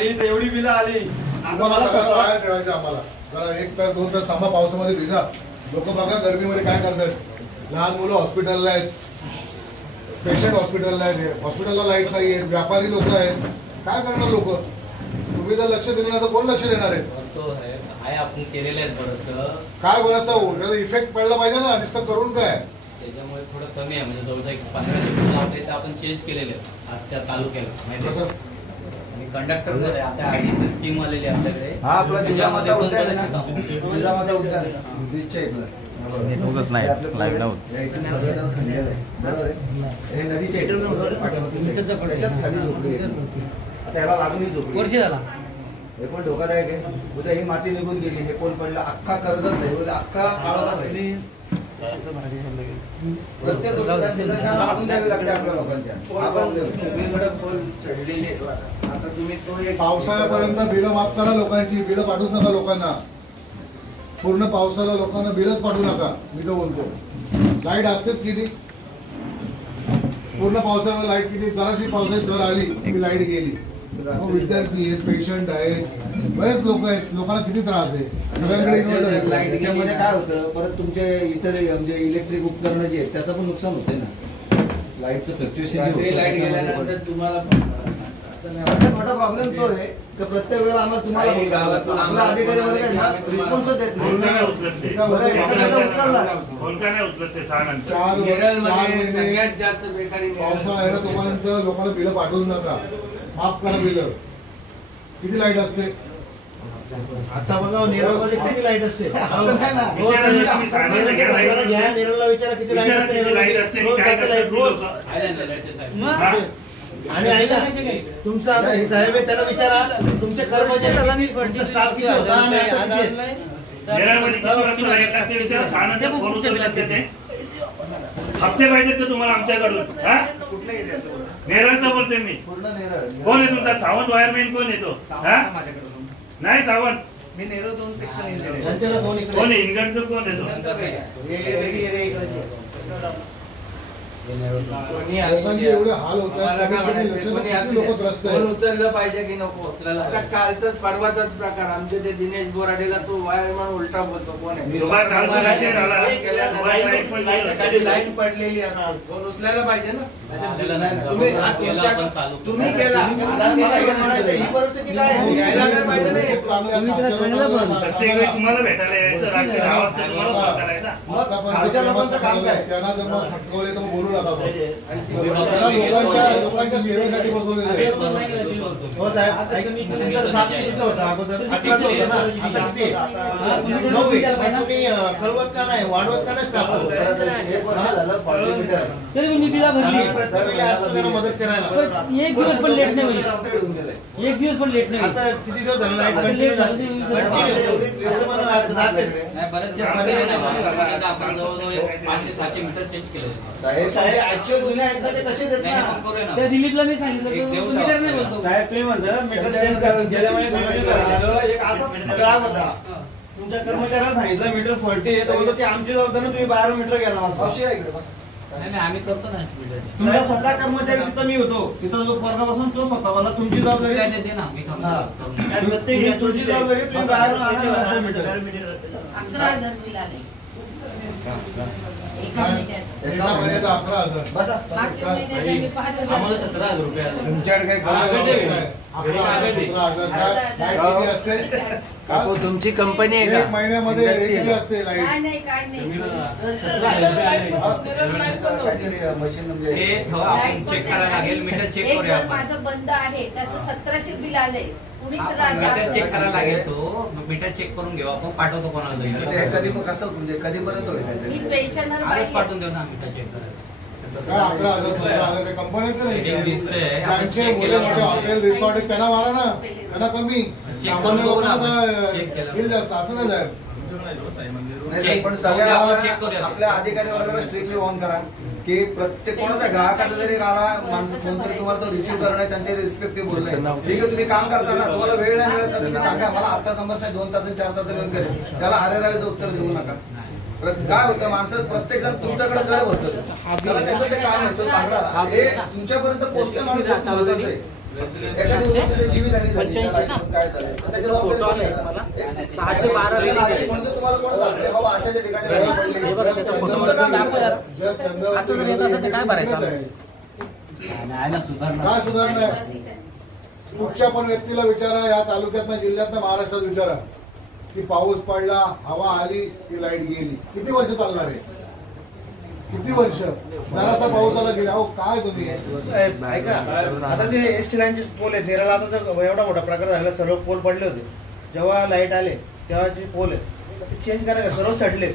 एवढी बिलं आली आम्हाला ठेवायचं आम्हाला जरा 1 तास 2 तास थांबा पावसामध्ये भिजा. लोक बघा गर्मीमध्ये काय करतात. लहान मुलं हॉस्पिटलला आहेत, पेशंट हॉस्पिटलला आहेत, हॉस्पिटलला लाईट नाही आहेत, व्यापारी लोक आहेत. काय करणार लोक? तुम्ही जर लक्ष दिलं नाही तर कोण लक्ष देणार आहे? आपण केलेलं आहे थोडंसं. काय बरंचसा त्याचा इफेक्ट पडला पाहिजे ना. नुसतं करून काय त्याच्यामुळे थोडं कमी आहे. म्हणजे जवळजवळ 15 दिवस लावले तर आपण चेंज केलेले आजच्या तालुक्याला माहिती आणि कंडक्टर मध्ये आता आधी स्कीम आलेली आपल्याकडे. हा आपला जिल्ह्यामध्ये पण बरेचसे नेटवर्कच नाही लाईव्ह लावून त्याला लागून झोपली वर्ष झाला. हे पण धोकादायक आहे. उद्या ही माती निघून गेली, हे पोल पडला, अख्खा कर्जत नाही उद्या अख्खा काळोखा नाही. प्रत्येक गोष्टीला लागून द्यावी लागते आपल्या लोकांच्या. सगळीकडे पोल चढलेले आता तुम्ही तो पावसाळ्यापर्यंत बिलं माफ करा लोकांची. बिलं पाठवूच नका लोकांना. पूर्ण पावसाला लोकांना बिलच पाठवू नका. मी तर बोलतो लाईट असतेच किती. पूर्ण पावसाळ्यात लाईट किती. जराशी पावसाळी सर आली की लाईट गेली. विद्यार्थी आहेत, पेशंट आहेत, बरेच लोक आहेत. लोकांना किती त्रास आहे. सगळ्यांकडे इन्व्हर्टर. त्याच्यामध्ये काय होतं परत तुमचे इतर म्हणजे इलेक्ट्रिक उपकरणं जे आहेत त्याचं पण नुकसान होते ना. लाईटचं फ्लक्च्युएशन लाईट गेल्यानंतर तुम्हाला सगळ्यात मोठा प्रॉब्लेम तो आहे की प्रत्येक वेळा आम्हाला तुम्हाला आम्हाला अधिकारी वगैरे रिस्पॉन्स देत नाही. सगळ्यात जास्त बेकारी पावसाळा तोपर्यंत लोकांना बिलं पाठवू नका. माफ करा बिलं. किती लाईट असते आता बघा नेरळमध्ये किती लाईट असते. असं नाही ना. नेरळला विचारा किती लाईट असते. आणि ऐका तुमचा आता हे साहेब आहे त्याला विचारा तुमचे कर्मचारी स्टाफ किती होता आणि आता हप्ते पाहिजेत का तुम्हाला आमच्याकडून? नेरळचा बोलतोय मी. कोण आहे तुमचा? सावंत वायरमॅन कोण येतो? नाही सावंत. मी नेरळ 2 सेक्शन इंजिनियर. कोण आहे इनगंड? कोण येतो? एवढे हाल होत उचललं पाहिजे की नको उचलायला. आता कालचाच परवाचाच प्रकार आमच्या ते दिनेश बोराडेला तो वायरमॅन उलटा बोलतो. कोण आहे लाईन पडलेली असते कोण उचलायला पाहिजे ना. तुम्ही केला ही परिस्थिती काय यायला पाहिजे नाही. तुम्हाला भेटायला यायचं काम काय. त्यांना जर मग फटकवले तर बोलू नका. लोकांच्या सेवेसाठी बसवलेले. हो साहेब तुमचा स्टाफ किती होता अगोदर? 11 होता ना. आता किती? 9. तुम्ही कळवत का नाही वाढवत का नाही स्टाफ? 1 वर्ष झालं 40 मीटर तरी मी बिला भरली. मदत करायला एक दिवस पण लेट नाही. एक दिवस पण लेट नाही. आता किती दिवस झाले लाईट आपण जवळजवळ 500-600 मीटर चेंज केलं. त्या दिलीपला मी सांगितलं मीटर नाही बोलतो साहेब. तुम्ही म्हणता मीटर चेंज एक असा ग्राहक होता. तुमच्या कर्मचाऱ्याला सांगितलं मीटर फॉल्टी आहे तर बोलतो की आमची जबाबदारी तुम्ही 12 मीटर गेला. नाही आम्ही करतो ना. तुमचा स्वतः कर्मचारी तिथं मी होतो. तिथं जो वर्गापासून तो स्वतः मला तुमची जबाबदारी देते ना. प्रत्येक तुमची जबाबदारी तुम्ही बाहेरून मीटर 11,000 बिल आले. एका महिन्याचा 11,000. मागच्या महिन्यात मी 5,000. आम्हाला 17,000 रुपये आले. तुमच्याकडे तुमची कंपनी आहे का? महिन्यामध्ये किती असते लाईट? काय नाही मशीन चेक करायला लागेल. मीटर चेक करूया. माझं बंद आहे त्याचं 1700 बिल आले. मीटर चेक करायला लागेल. तो मीटर चेक करून घेऊ आपण. पाठवतो कोणाला कधी कसं म्हणजे कधीपर्यंत होईल? मी पेन्शनर आजच पाठवून देऊ ना मीटर चेक करायला. 11,000 17,000 कंपन्याचं नाही. त्यांचे मोठे मोठे हॉटेल रिसॉर्ट त्यांना मारा ना. त्यांना कमी. सामान्य लोकांना बिल जास्त असं नाही साहेब. पण सगळ्या आपल्या अधिकारी वर्गाला स्ट्रिक्टली ऑन करा की प्रत्येक कोणाचा ग्राहकाचा जरी आला माणसं फोन तरी तुम्हाला तो रिसिव्ह करणं त्यांचे रिस्पेक्टिव्ह बोलणं. ठीक आहे तुम्ही काम करताना तुम्हाला वेळ नाही मिळत तर तुम्ही सांगा मला आता समस्या 2 तास 4 तास येऊन करेल. त्याला अरेरावीचं उत्तर देऊ नका. काय होतं माणसं प्रत्येक जण तुमच्याकडे गर्व होतं त्याला त्याचं ते काम होतं सांगा. हे तुमच्यापर्यंत पोहोचलं माणूस महत्वाचं आहे. एका दिवसात जीवितहानी झाली, त्या लाईटवर काय झालं तर त्याची जबाबदारी कोण घेणार? 612 एक नागरिक म्हणून तुम्हाला कोण सांगते बाबा अशाच्या ठिकाणी लाईट पडली? तुमचं काम दाखवा यार. असं जर येत असेल तर काय भरायचं? आहे ना सुधारणा. काय सुधारणा आहे? कुठच्या पण व्यक्तीला विचारा, या तालुक्यातनं जिल्ह्यातनं महाराष्ट्रात विचारा की पाऊस पडला, हवा आली की लाईट गेली. किती वर्ष चालणार आहे? किती वर्ष? जरासा पाऊस आला गेला. अहो काय तुम्ही ऐका, आता ते एसटी लाईनचे पोल आहेत नेराला, आता तर एवढा मोठा प्रकार झाला, सर्व पोल पडले होते. जेव्हा लाईट आले तेव्हा जे पोल आहेत ते चेंज करायचं, सर्व सडले.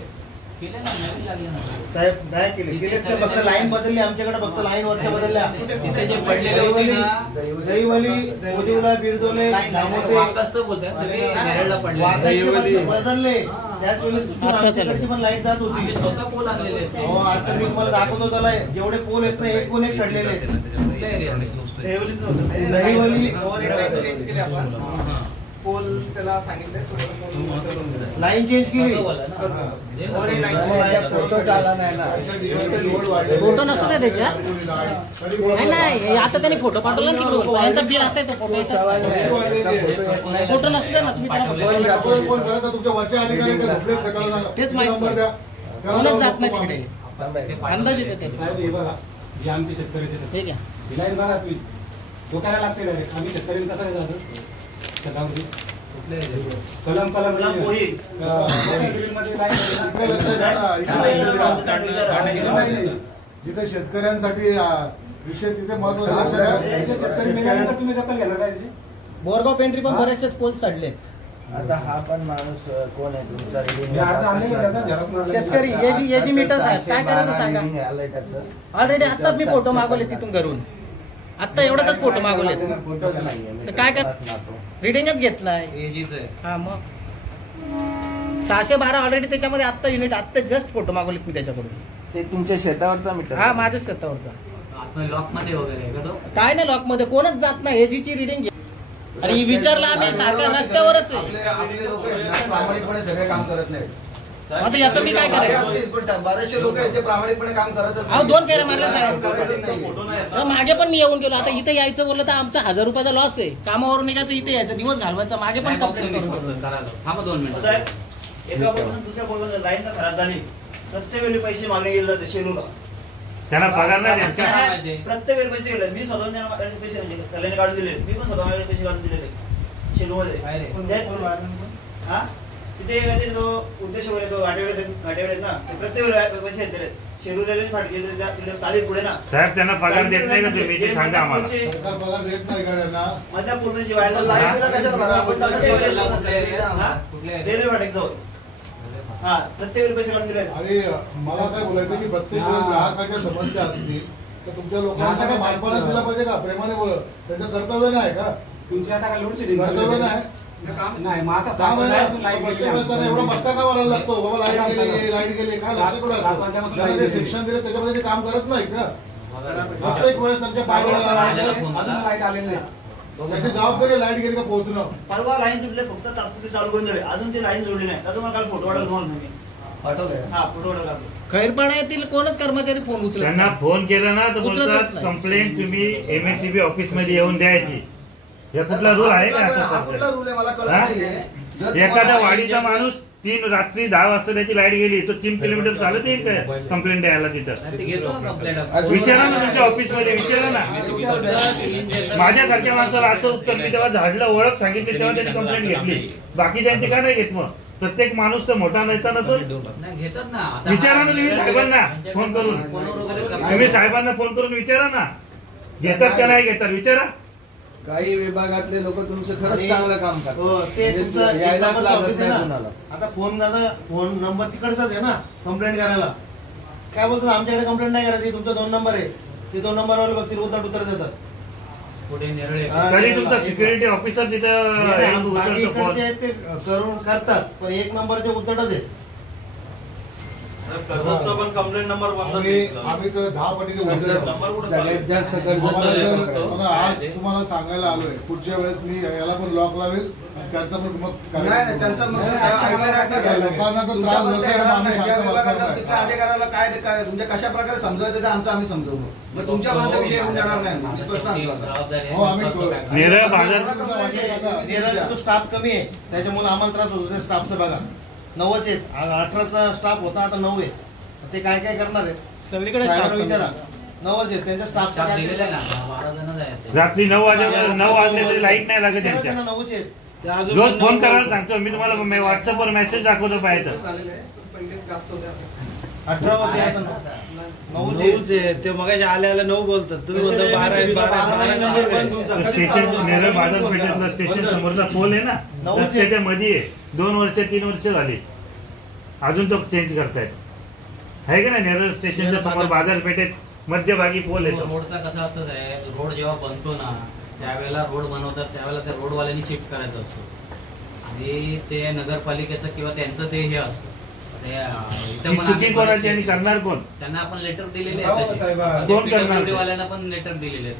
केले ना, नवीन लागले ना. साहेब नाही केले तर फक्त लाईन बदलली आमच्याकडे, फक्त लाईन वरच्या बदलल्या. तिथे जे पडलेले होते ना, दहीवली, मोदिवला, बिरदोले, दामोदे, कसं बोलताय तुम्ही? नेरळला पडले. वाघाचे बदलले. त्याच वेळेस आमच्याकडची पण लाईट जात आम्ही होती. स्वतः पोल आणलेले आहेत. हो, आता मी तुम्हाला दाखवतो त्याला जेवढे पोल आहेत ना, एक कोण एक सडलेले आहेत. कुठल्या एरियामध्ये? दहीवली चेंज केली आपण, पोल त्याला सांगितलं लाईन चेंज केली. फोटो चालला नाही ना. फोटो नसतो ना त्याच्यात? नाही नाही, आता त्यांनी फोटो पाठवला ना तिकडून. यांचा बिल असेल तो फोटो नसते ना, तुम्ही त्याला कोण करत तुमच्या वरच्या अधिकारी तेच माहिती. नंबर द्या. कोणच जात नाही तिकडे, अंदाज येतो ते. साहेब हे बघा, हे आमचे शेतकरी तिथे ठीक आहे. हिलाईन बघा तुम्ही, तो करायला लागते डायरेक्ट. आम्ही शेतकरी कसं काय जातो शेतावरती? कलम पोही. इकडे लक्ष द्या ना, इकडे लक्ष द्या. जिथे शेतकऱ्यांसाठी विषय तिथे महत्वाचा लक्ष द्या. शेतकरी मेल्यानंतर तुम्ही दखल घेणार काय? बोरगाव पेंट्री पण बरेचसे पोल सडले. आता हा पण माणूस कोण आहे तुमचा? हे अर्ज आणलेलं आहे त्याचा, झेरॉक्स मारलेला. शेतकरी एजी मीटर काय करायचं सांगा. ऑलरेडी आता मी फोटो मागवले तिथून घरून, आता एवढाच फोटो मागवले. फोटोच नाहीये. तर काय कर, रिडिंगच घेतलाय. एजीच आहे. हा मग 612 ऑलरेडी त्याच्यामध्ये आता युनिट, आता जस्ट फोटो मागवले मी त्याच्याकडून. ते तुमच्या शेतावरचा मीटर? हा माझ्या शेतावरचा. लॉक मध्ये वगैरे आहे का तो? काय नाही, लॉक मध्ये कोणच जात नाही. एजीची रिडिंग अरे विचारला आम्ही, सारखा रस्त्यावरच आहे. आपले लोक प्रामाणिकपणे सगळे काम करत नाहीत. आता याचं मी काय करायचं? असतील, पण बरेचसे लोक आहेत जे प्रामाणिकपणे काम करतच अहो 2 फेऱ्या मारल्या साहेब. करायचं नाही. तर मागे पण मी येऊन गेलो. आता इथे यायचं बोललं तर आमचा 1000 रुपयाचा लॉस आहे. कामावरून निघायचं, इथे यायचं, दिवस घालवायचा. मागे पण कंप्लेंट करून करायला. थांबा 2 मिनिटं. साहेब एका बाजून दुसऱ्या बाजूला लाईन खराब झाली, प्रत्येक वेळी पैसे मागणे गेले जाते शेलूला. त्यांना पगार नाही द्यायचा. प्रत्येक वेळी पैसे गेले. मी स्वतः त्यांना पैसे म्हणजे सलाईन काढून दिले, मी पण स्वतः माझे पैसे काढून दिलेले शेलू मध्ये. हा तिथे काहीतरी तो उद्देश वगैरे तो घाटेवेळेस आहेत ना, ते प्रत्येक वेळी पैसे दिले. शेलू रेल्वे फाटके चालेल पुढे ना. साहेब त्यांना पगार देत नाही का तुम्ही? ते सांगा आम्हाला. सरकार पगार देत नाही का त्यांना? मधल्या पूर्णची व्हायला लाईट बिलं कशाला भरा? आपण त्यांना रेल्वे फाटक जाऊ. हा प्रत्येक वेळी पैसे काढून दिले. आणि मला काय बोलायचं की प्रत्येक वेळेस ग्राहकाच्या समस्या असतील तर तुमच्या लोकांना काय मानपानच दिला पाहिजे का? प्रेमाने बोल, त्यांचं कर्तव्य नाही का? तुमची आता काय लोड शेडिंग कर्तव्य नाही. नाही, मग आता सहा महिन्यात लाईट प्रत्येक वेळेस त्यांना एवढा बसका का मारायला लागतो? बाबा लाईट गेली काय लक्ष कुठं असतं? त्यांना जे शिक्षण दिलं त्याच्यामध्ये ते काम करत नाही का? प्रत्येक वेळेस त्यांच्या लाईट आलेली नाही. त्याची जबाबदारी लाईट गेली का पोहोचणं. परवा लाईन तुटले, फक्त तात्पुरते चालू करून दिले. अजून ती लाईन जोडली नाही. तर तुम्हाला काल फोटो वाढवलं तुम्हाला मी. पाठवलंय. हा फोटो वाढवला. खैरपाडा येथील कोणच कर्मचारी फोन उचलत त्यांना नाही. फोन केला ना तर उचलतच बोलतात नाही. कंप्लेंट तुम्ही MSCB ऑफिस मध्ये येऊन द्यायची. हे कुठला रूल आहे का? हा असं कुठला रूल आहे मला कळत हा? नाहीये. जर एखादा तुम्हाला वाडीचा माणूस रात्री 10 वाजता त्याची लाईट गेली तो 3 किलोमीटर चालत येईल काय कंप्लेंट द्यायला तिथं? ते घेतो ना कंप्लेंट. विचारा ना तुमच्या ऑफिस मध्ये, विचारा ना. माझ्यासारख्या माणसाला असं उत्तर मी तेव्हा झाडलं ओळख सांगितली तेव्हा त्यांनी कंप्लेंट घेतली. बाकी त्यांची का नाही घेत? मग प्रत्येक माणूस तर मोठा नाहीचा नसेल. नाही घेतात ना. आता विचारा ना तुम्ही साहेबांना फोन करून. फोनवर वगैरे करतात. तुम्ही साहेबांना फोन करून विचारा ना, घेतात का नाही घेतात विचारा. काही विभागातले लोक तुमचं खरंच चांगलं काम करतात. हो, ते म्हणजे तुमचं यायलाच एक नंबरचं लागत ऑफिस आहे नाही ना. कुणाला. आता फोन नंबर तिकडचाच आहे ना कंप्लेंट करायला. काय बोलतात आमच्याकडे कंप्लेंट नाही करायची, तुमचा 2 नंबर आहे. ते 2 नंबरवाले बघतील, उद्धट उत्तर देतात. पुढे नेरळे. हा, तरी तुमचा सिक्युरिटी ऑफिसर तिथं बाकी उचलतो फोन. इकडचे आहेत ते करून करतात, पण 1 नंबरचे उद्धटच आहेत. कर्जतचा पण कंप्लेंट नंबर बंद आम्ही तर 10 पटीने सगळ्यात जास्त बघा आज तुम्हाला सांगायला आलोय पुढच्या वेळेस मी याला पण लॉक लावेल आणि त्यांचा पण मग नाही त्यांचा मग लोकांना तर त्रास तिथल्या अधिकाऱ्याला काय म्हणजे कशा प्रकारे समजायचं ते आमचं आम्ही समजवू मग तुमच्यापर्यंत विषय येऊन जाणार नाही हो आम्ही नेरळ बाजार तो स्टाफ कमी आहे त्याच्यामुळे आम्हाला त्रास होतो. स्टाफचं बघा 9च आहेत, 18चा स्टाफ होता आता 9 आहे. ते काय काय करणार आहे सगळीकडे विचारा. 9च आहेत त्यांच्या स्टाफचा काय रात्री 9 वाजले तरी लाईट नाही लागत त्यांच्या. 9च आहेत. रोज फोन करायला सांगतो मी तुम्हाला व्हॉट्सअपवर मेसेज दाखवतो पाहिजे 18 होते आता 9च आहे. ते मग आल्या 9 बोलतात तुम्ही स्टेशन नेरळ बाजारपेठेतला स्टेशन समोरचा पोल आहे ना रस्त्याच्या मध्ये आहे. 2 वर्ष 3 वर्ष झाली अजून तो चेंज करतायत आहे का ना. नेरळ स्टेशनच्या समोर बाजारपेठेत मध्यभागी पोल आहे. रोडचा कसा असतं साहेब रोड जेव्हा बनतो ना त्यावेळेला रोड बनवतात त्यावेळेला त्या रोडवाल्यांनी शिफ्ट करायचं असतो आणि ते नगरपालिकेचं किंवा त्यांचं ते हे असतं. चुकी कोणाची आणि करणार कोण त्यांना आपण लेटर दिलेले कोण करणार वाल्यांना पण लेटर दिलेले आहेत.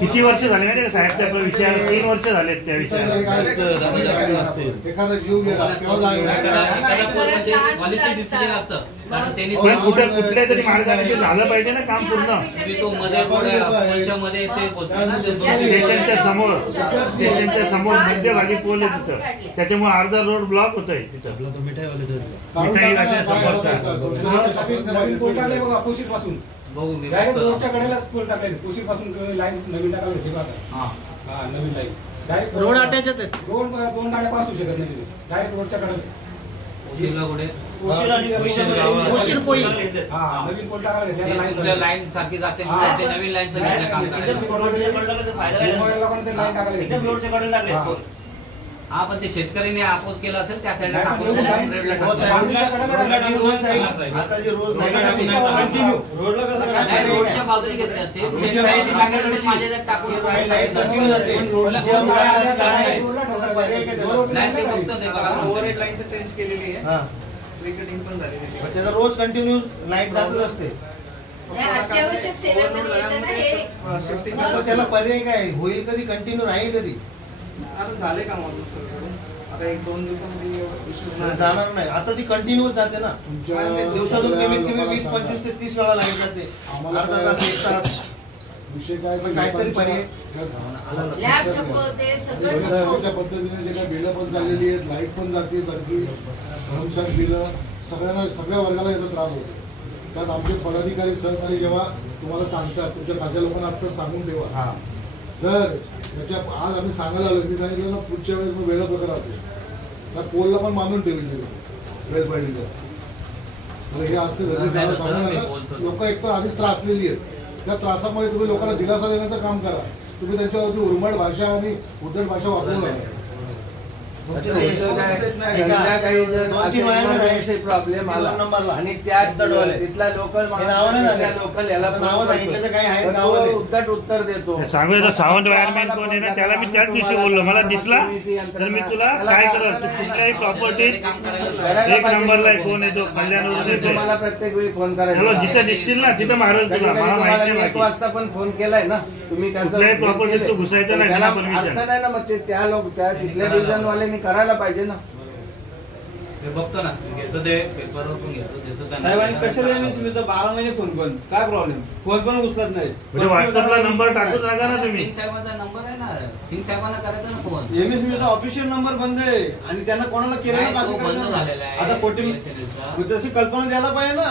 किती वर्ष झाले माहिती का साहेब त्या विषयावर 3 वर्ष झालेत त्या विषयावर. एखादा जीव गेला पॉलिसी डिसिजन असतं पण कुठल्या तरी मार्गाने ते झालं पाहिजे ना काम पूर्ण. स्टेशनच्या समोर मध्यभागी पोल आहे तिथं त्याच्यामुळे अर्धा रोड ब्लॉक होतोय तिथं. मिठाई पोशीर पासून डायरेक्ट रोडच्या कडेलाच पोल टाकले. पोशीर पासून लाईन नवीन टाकायला नवीन लाईन डायरेक्ट रोड अटॅचच आहेत. दोन गाड्या पास होऊ शकत नाही डायरेक्ट रोडच्या कडेलाच. पोशीर पोई नवीन पोल टाकायला लाईन सारखी जाते नवीन लाईन काम करायचं. हा पण ते शेतकऱ्यांनी अपोज केला असेल त्या साईडला रोडच्या बाजूने घेतले असेल शेतकऱ्यांनी सांगितलं माझ्या टाकून ओव्हरहेड लाईन तर चेंज केलेली आहे. क्रिकेटिंग पण झालेली आहे. त्याचा रोज कंटिन्यू लाईट जातच असते. अत्यावश्यक सेवा त्याला पर्याय काय होईल कधी कंटिन्यू राहील कधी आता झाले का मग आता 1-2 दिवसामध्ये जाणार नाही. आता ती कंटिन्यू जाते ना दिवसातून कमीत कमी 20-25 ते 30 वेळा लाईट जाते. अर्धा तास 1 तास विषय काय काहीतरी पर्याय पद्धतीने जे काय बिलं पण चाललेली आहेत लाईट पण जाते सारखी भरमसाठ बिलं सगळ्या वर्गाला याचा त्रास होतो. त्यात आमचे पदाधिकारी सहकारी जेव्हा तुम्हाला सांगतात तुमच्या खात्या लोकांना आता सांगून ठेवा. जर त्याच्या आज आम्ही सांगायला आलो मी सांगितलं ना पुढच्या वेळेस मग वेगळा प्रकार असेल तर पोलला पण बांधून ठेवेल वेळ पाहिजे तर हे असते लोक एकतर आधीच त्रासलेली आहेत. त्या त्रासामुळे तुम्ही लोकांना दिलासा देण्याचं काम करा. तुम्ही त्यांच्यावरती उर्मट भाषा आणि उद्धट भाषा वापरू नका. प्रॉब्लेम आला आणि तिथला लोकल उद्धट उत्तर देतो. सांगू सावंत वायरमॅन कोण आहे ना त्याला मी त्याच दिवशी बोललो मला दिसला तर मी तुला काय करत तू कुठल्याही प्रॉपर्टी 1 नंबरला कोण येतो कल्याण येतो मला प्रत्येक वेळी फोन करायचा. जिथं दिसशील ना तिथं मारेल तुला. मला माहिती नाही 1 वाजता पण फोन केलाय ना तुम्ही त्यांचं प्रॉपर्टी तू घुसायचं नाही नाही ना मग ते त्या लोक त्या तिथल्या डिव्हिजनवाल्यांनी करायला पाहिजे ना. बघतो ना घेतो ते पेपरवर पण घेतो देतो कशाला 12 महिने फोन पण काय प्रॉब्लेम फोन पण उचलत नाही. व्हॉट्सअपला नंबर टाकून टाका ना तुम्ही. सिंग साहेबांचा नंबर आहे ना सिंग साहेबांना करायचा ना फोन. एमएससीबीचा ऑफिशियल नंबर बंद आहे आणि त्यांना कोणाला केलं बंद झालेला आहे. आता कोटी तशी कल्पना द्यायला पाहिजे ना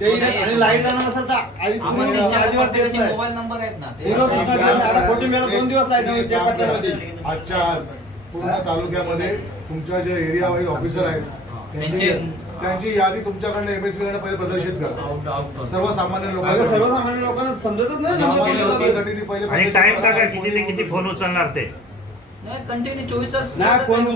ते आणि लाईट जाणार असेल तर अजिबात देत नाही. मोबाईल नंबर आहेत ना कोटी मेला 2 दिवस लाईट नाही त्या पट्ट्यामध्ये. आजच्या आज पूर्ण तालुक्यामध्ये तुमच्या जे एरिया वाईज ऑफिसर आहेत त्यांची यादी तुमच्याकडे एमएसपी कडे पहिले प्रदर्शित करा. सर्वसामान्य लोकांना समजतच नाही. आणि टाइम टाका किती ते किती फोन उचलणार ते कंटिन्यू 24 तास.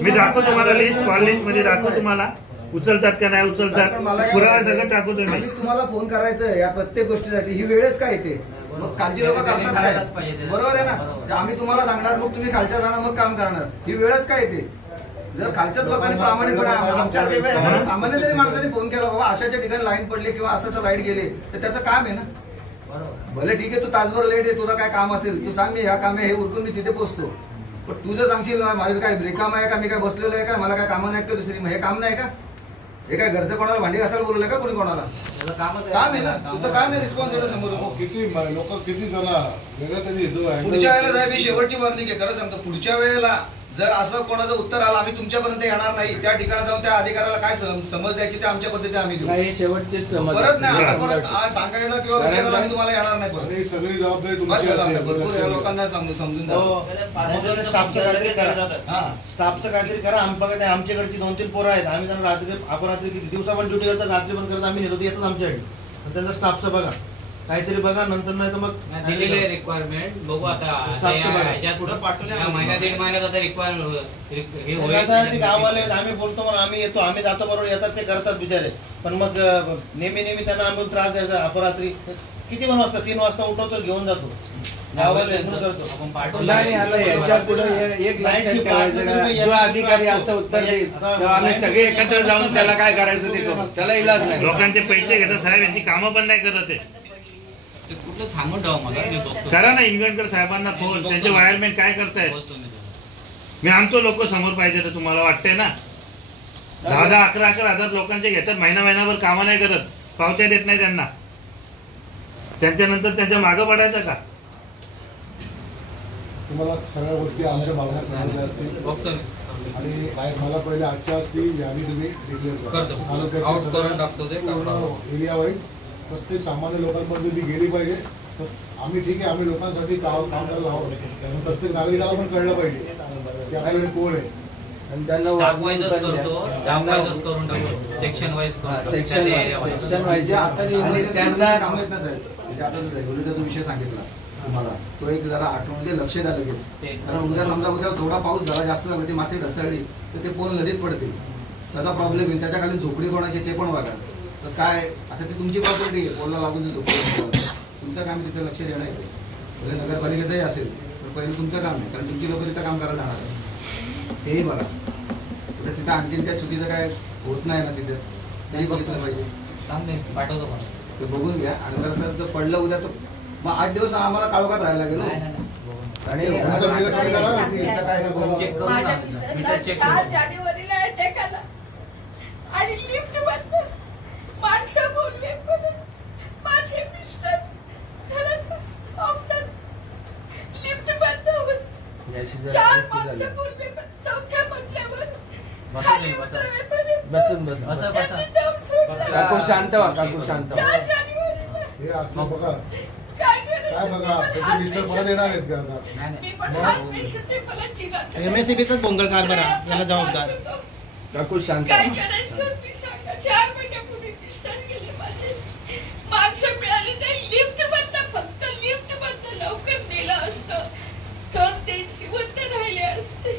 मी दाखवतो तुम्हाला लिस्ट कॉल लिस्ट मध्ये दाखवतो तुम्हाला उचलतात का नाही उचलतात पुरावा सगळं टाकू तुम्ही. तुम्हाला फोन करायचं या प्रत्येक गोष्टीसाठी ही वेळच काय येते मग खालची लोक करतात काय बरोबर आहे ना. आम्ही तुम्हाला सांगणार मग तुम्ही खालच्या जाणार मग काम करणार ही वेळच काय येते. जर खालच्याच लोकांनी प्रामाणिकपणे आमच्या सामान्य जरी माणसाने फोन केला बाबा अशाच्या ठिकाणी लाईन पडली किंवा असं लाईट गेले तर त्याचं काम आहे ना. भले ठीक आहे तू तासभर लेट आहे, तुझं काय काम असेल तू सांग, मी ह्या काम आहे हे उरकून मी तिथे पोहोचतो. पण तू जर सांगशील माझं काय ब्रेककाम आहे का, मी काय बसलेलो आहे का, मला काय कामं नाही का दुसरी, हे काम नाही का, हे काय घरचं कोणाला भांडी घासायला बोलवलं का कोणी कोणाला, काम आहे ना तुझं काम आहे रिस्पॉन्स देणं समोर. किती लोक किती जण वेगळं तरी पुढच्या वेळेला साहेब ही शेवटची वॉर्निंग आहे, खरं सांगतो. पुढच्या वेळेला जर असं कोणाचं उत्तर आलं आम्ही तुमच्यापर्यंत येणार नाही, त्या ठिकाणी जाऊन त्या अधिकाऱ्याला काय समज द्यायची ते आमच्या पद्धतीने आम्ही देऊ. परत नाही आता परत सांगायला किंवा विचारायला आम्ही तुम्हाला येणार नाही. परत सगळी जबाबदारी तुमची भरपूर या लोकांना समजून स्टाफचं काहीतरी करा. बघा आमच्याकडची 2-3 पोरं आहेत, आम्ही त्यांना रात्री अपरात्री दिवसा पण ड्युटी करतात, रात्री पण करतात, आम्ही नेतो येतात आमच्याकडे. त्यांचा स्टाफचं बघा काहीतरी बघा, नंतर नाही तर मग दिलेले रिक्वायरमेंट बघू आता पुढे पाठवल्या महिन्या 1.5 महिन्यात आता रिक्वायरमेंट गाववाले आम्ही बोलतो म्हणून आम्ही येतो, आम्ही जातो बरोबर येतात ते करतात बिचारे. पण मग नेहमी त्यांना आम्ही त्रास द्यायचा. अपरात्री किती पण वाजता 3 वाजता उठवतो घेऊन जातो गावाला करतो. अधिकारी असं उत्तर देईल आम्ही सगळे एकत्र जाऊन त्याला काय करायचं ते करू, त्याला इलाज नाही. लोकांचे पैसे घेतात साहेब, यांची कामं पण नाही करत आहे. कुठलं सांगून ठेवा मला, करा ना इन्व्हेंटर साहेबांना फोन, त्यांचे वायरमॅन काय करतायत मी आणतो. लोक समोर पाहिजे तर तुम्हाला वाटतंय ना, 10-10, 11-11 हजार लोकांचे घेतात, महिनाभर कामं नाही करत, पावत्या देत नाही त्यांना, त्यांच्यानंतर त्यांच्या मागं पडायचं का. तुम्हाला सगळ्या गोष्टी आमच्या भावना सांगितल्या असतील आणि मला पहिले आजच्या असतील यादी तुम्ही डिक्लेअर करा. एरिया वाईज प्रत्येक सामान्य लोकांमध्ये ती गेली पाहिजे. तर आम्ही ठीक आहे, आम्ही लोकांसाठी काम करायला हवं, प्रत्येक नागरिकाला पण कळलं पाहिजे की आपल्याकडे कोण आहे. आणि त्यांना सेक्शन वाईज आता काम आहेत ना साहेब, म्हणजे आता रेग्युलरचा जो विषय सांगितला तुम्हाला तो एक जरा आठवण लक्ष द्या लगेच. कारण उद्या समजा उद्या थोडा पाऊस झाला जास्त झाला, ती माती ढसळली तर ते पोल नदीत पडतील, त्याचा प्रॉब्लेम येईल. त्याच्या खाली झोपडी कोणाची ते पण बघा. तर काय आता ती तुमची प्रॉपर्टी आहे, पोलला लागून झोपडी, तुमचं काम तिथे लक्ष देणं येते. म्हणजे नगरपालिकेचंही असेल तर पहिलं तुमचं काम आहे, कारण तुमची लोक तिथं काम करायला जाणार आहे. तेही बघा तर तिथं आणखीन काय चुकीचं काय होत नाही ना तिथे, तेही बघितलं पाहिजे. पाठवतो ते बघून घ्या. आणि जर पडलं उद्या तर मग 8 दिवस आम्हाला काळोखात राहायला लागेल. आणि जानेवारीला अटॅक आला आणि लिफ्ट बंद, माणसं बोलले, माझे मिस्टर घरात ऑप्शन लिफ्ट बंद होत 4 माणसं बोलले, पण 4थ्या मजल्यावर खाली उतरले. काकू शांत व्हा, काकू शांत. 4 जानेवारीला हे असलं बघा काय बघा त्याचे मिस्टर परत येणार आहेत का आता. मी पण हात पेशंट मला चिकायचं. MSCBचाच बोंगळ कारभार याला जबाबदार. काकू शांत. काय करायचं मी सांगा. 4 महिन्यापूर्वी मिस्टर गेले माझे, माणसं मिळाली नाही, लिफ्ट बंद, फक्त लिफ्ट बंद. लवकर नेलं असतं तर ते जिवंत राहिले असते.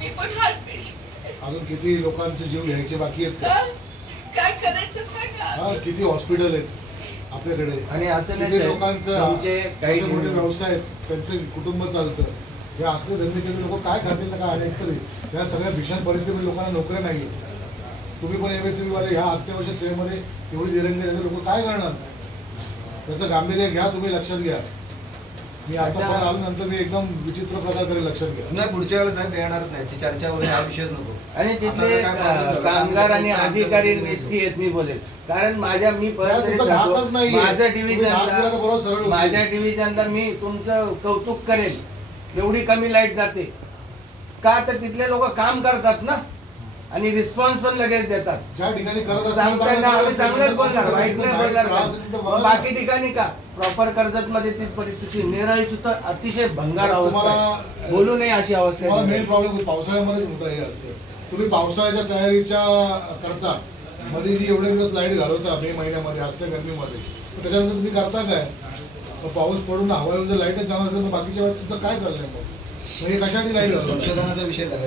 मी पण हात पेशंट. अजून किती लोकांचे जीव घ्यायचे बाकी आहेत, काय करायचं सांगा. किती हॉस्पिटल आहेत आपल्याकडे, आणि असं नाही लोकांचं काही मोठे व्यवसाय आहेत, त्यांचं कुटुंब चालतं. हे असले धंदे लोक काय खातील ना काय अनेक तरी या सगळ्या भीषण परिस्थितीमध्ये लोकांना नोकऱ्या नाही. तुम्ही पण MSCB वाले ह्या अत्यावश्यक सेवेमध्ये एवढी दिरंगी लोक काय करणार, त्याचं गांभीर्य घ्या, तुम्ही लक्षात घ्या. मी आता पण आलो नंतर मी एकदम विचित्र प्रकार करेल, लक्षात घ्या. नाही पुढच्या वेळेला साहेब येणारच नाही, चर्चा वगैरे हा विषयच नको. आणि तिथले कामगार आणि अधिकारी निष्ठी आहेत मी बोलेल, कारण मी माझ्या डिव्हिजनला मी तुमचं कौतुक करेल. एवढी कमी लाईट जाते का, तर तिथले लोक काम करतात ना आणि रिस्पॉन्स पण लगेच देतात. ज्या ठिकाणी करत सांगताना आम्ही चांगलंच बोलणार, वाईट नाही बोलणार. बाकी ठिकाणी का प्रॉपर कर्जत मध्ये तीच परिस्थिती, नेरळी सुद्धा अतिशय भंगार अवस्था, बोलू नये अशी अवस्था. मेन प्रॉब्लेम पावसाळ्यामध्येच मोठा हे असते. तुम्ही पावसाळ्याच्या तयारीच्या करता मध्ये जी एवढे दिवस लाईट घालवता मे महिन्यामध्ये असल्या गरमीमध्ये, त्याच्यानंतर तुम्ही करता काय. पाऊस पडून हवा जर लाईटच जाणार असेल तर बाकीच्या वेळेस तुमचं काय चाललंय मग, हे कशासाठी लाईट संशोधनाचा विषय झाला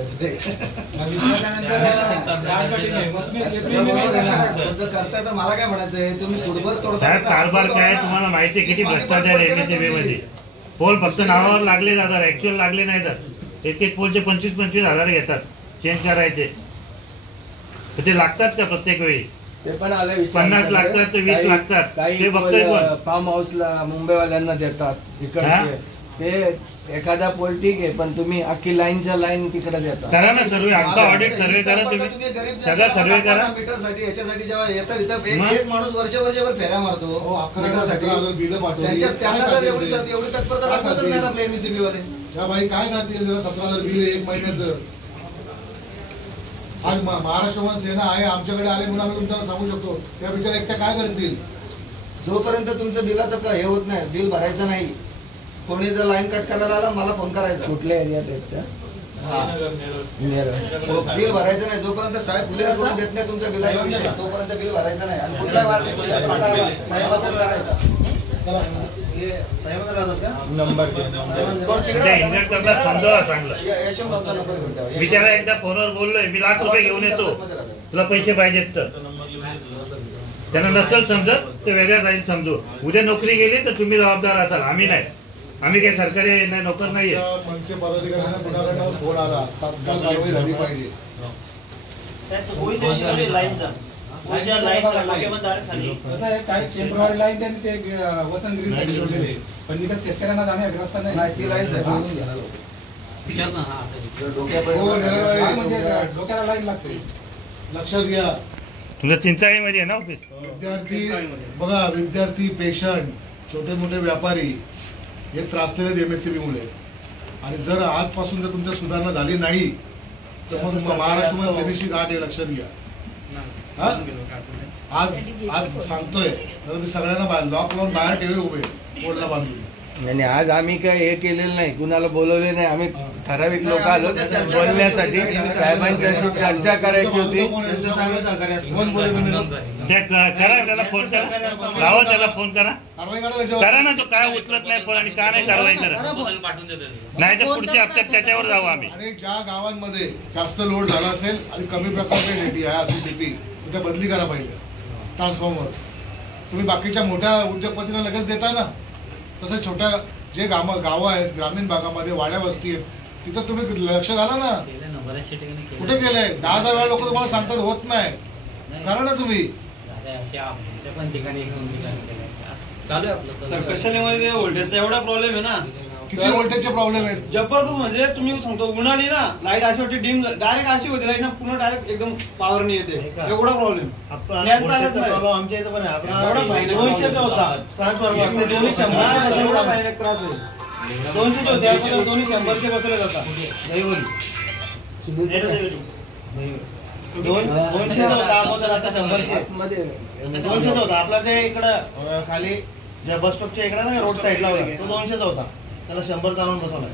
करताय. तर मला काय म्हणायचंय, तुम्ही फुटबॉल तोडता कारभार काय तुम्हाला माहिती आहे किती भ्रष्टाचार MSCB मध्ये. पोल फक्त नावावर लागले जातात, ऍक्च्युअल लागले नाही. तर एक पोलचे 25-25 हजार घेतात चेंज करायचे. ते लागतात का प्रत्येक वेळी? ते पण आले 50 लागतात तर 20 लागतात. ते बघतोय कोण? फार्म हाऊसला मुंबईवाल्यांना देतात तिकडचे. ते एखादा पोल ठीक आहे, पण तुम्ही अख्खी लाईनच्या लाईन तिकडे देता. करा ना सर्वे, आमचा ऑडिट सर्वे करा तुम्ही, सगळा सर्वे करा. मीटरसाठी याच्यासाठी जेव्हा येतात इथं एक माणूस वर्षभर फेऱ्या मारतो मीटरसाठी, त्यांना जर एवढी तत्परता दाखवतच नाही आपले एमएससीबी वाले. त्या बाई काय करतील? 17,000 बिल 1 महिन्याचं. आज महाराष्ट्र सेना आहे आमच्याकडे आले म्हणून आम्ही तुमच्याला सांगू शकतो. त्या बिचार एकट्या काय करतील? जोपर्यंत तुमचं बिलाचं हे होत नाही, बिल भरायचं नाही, कोणी जर लाईन कट करायला आला मला फोन करायचा. कुठल्या एरियात बिल भरायचं नाही जोपर्यंत साहेब क्लिअर करून देत नाही तुमच्या बिलाचा विषय, तोपर्यंत बिल भरायचं नाही. आणि कुठल्या नंबर समजावा चांगलं. मी त्याला एकदा फोनवर बोललोय, मी ₹1,00,000 घेऊन येतो, तुला पैसे पाहिजेत तर. त्यांना नसेल समजत ते वेगळ्या जाईल समजू. उद्या नोकरी गेली तर तुम्ही जबाबदार असाल, आम्ही नाही. आम्ही काही सरकारी नाही, नोकर नाहीये. मनसे पदाधिकाऱ्यांना कुणाकडनं फोन आला, तात्काळ कारवाई झाली पाहिजे. टेम्पररी लाईन त्यांनी ते वसंत गिरीसाठी जोडलेले, पण तिथं शेतकऱ्यांना जाण्यासाठी रस्ता नाही. ती लाईन म्हणजे डोक्याला लाईन लागते. लक्षात घ्या, तुमचं चिंचाळीमध्ये आहे ना ऑफिस? विद्यार्थी बघा, विद्यार्थी, पेशंट, छोटे मोठे व्यापारी हे त्रासलेले एमएससीबी मुळे. आणि जर आजपासून जर तुमच्या सुधारणा झाली नाही तर मग महाराष्ट्र सेनेशी गाठ आहे, लक्षात घ्या. आज सांगतोय मी सगळ्यांना लॉक लावून बाहेर ठेवेल उभे बोलला बांधून. नाही, आज आम्ही काय हे केलेलं नाही, कुणाला बोलवले नाही. आम्ही ठराविक लोक आलो बोलण्यासाठी, साहेबांच्याशी चर्चा करायची होती. करा, त्याला फोन करा, लावा त्याला फोन करा, करा ना. तो काय उचलत नाही फोन आणि का नाही कारवाई करा, नाही तर पुढच्या हप्त्यात त्याच्यावर जाऊ आम्ही. आणि ज्या गावांमध्ये जास्त लोड झाला असेल आणि कमी प्रकारचे डेटी आहे असेल डीपी, त्या बदली करा पाहिजे. ट्रान्सफॉर्मर तुम्ही बाकीच्या मोठ्या उद्योगपतींना लगेच देता ना, तसं छोट्या जे गावं आहेत ग्रामीण भागामध्ये, वाड्या वस्ती आहेत, तिथं तुम्ही लक्ष घाला ना. कुठे गेलंय? 10 वेळा लोक तुम्हाला सांगतात होत नाही, करा ना तुम्ही. सर कशालेमध्ये व्होल्टेजचा एवढा प्रॉब्लेम आहे ना, किती व्होल्टेजचे प्रॉब्लेम आहेत जबरदस्त. म्हणजे तुम्ही सांगतो उन्हाळी ना लाईट अशी वाटते डिम, डायरेक्ट अशी होती लाईट ना, पुन्हा डायरेक्ट एकदम पॉवर नाही येते, एवढा प्रॉब्लेम. चालत नाही आमच्या इथं पण आहे. 200चा होता ट्रान्सफॉर्मर, दोन्ही 100 एवढा भयानक त्रास आहे. 200चे होते, आता दोन्ही 100चे बसवले जातात. दहिवली 200चा होता अगोदर, आता 100चे. 200चा होता आपला जे इकडं खाली ज्या बस स्टॉपच्या इकडे ना रोड साईडला होता, तो 200चा होता, त्याला 100 आणून बसवला.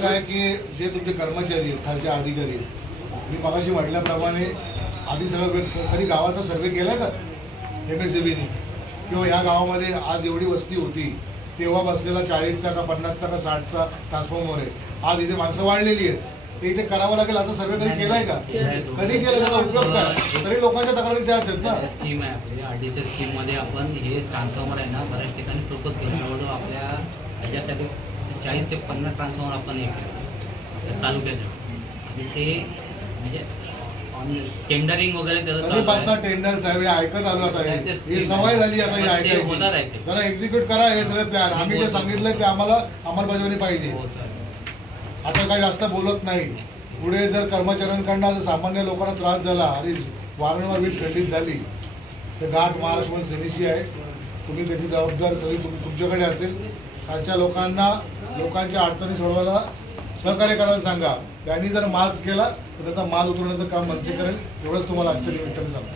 काय की जे तुमचे कर्मचारी आहेत, खालचे अधिकारी, मी मगाशी म्हटल्याप्रमाणे आधी सगळं कधी गावाचा सर्वे केलाय का एमएससीबीने? किंवा या गावामध्ये आज एवढी वस्ती होती तेव्हा बसलेला 40चा का 50चा का 60चा ट्रान्सफॉर्मर आहे, आज इथे माणसं वाढलेली आहेत, ते इथे करावं लागेल असं सर्वे कधी केलाय का? कधी केलं? त्याचा उपयोग काय? तरी लोकांच्या तक्रारी त्या आहेत ना. स्कीम आहे आपली आरडीसी स्कीम मध्ये आपण हे ट्रान्सफॉर्मर आहे ना बऱ्याच ठिकाणी फोकस केलं. जवळजवळ आपल्या ह्याच्यासाठी 40 ते 50 ट्रान्सफॉर्मर आपण हे केलं तालुक्याच्या. आणि ते म्हणजे टेंडरिंग वगैरे त्याचं टेंडर साहेब ऐकत आलो. आता ही सवय झाली आता हे ऐकायची. जरा एक्झिक्यूट करा हे सगळे प्लॅन. आम्ही जे सांगितलंय ते आम्हाला अंमलबजावणी पाहिजे. आता काही जास्त बोलत नाही. पुढे जर कर्मचाऱ्यांकडनं सामान्य लोकांना त्रास झाला आणि वारंवार वीज खंडित झाली तर गाठ महाराष्ट्र सेनेशी आहे. तुम्ही त्याची जबाबदार सगळी तुमच्याकडे असेल. खालच्या लोकांना लोकांच्या अडचणी सोडवायला सहकार्य करायला सांगा. त्यांनी जर माज केला तर त्याचा माज उतरवण्याचं काम मनसे करेल. एवढंच तुम्हाला आजच्या निमित्ताने सांगा.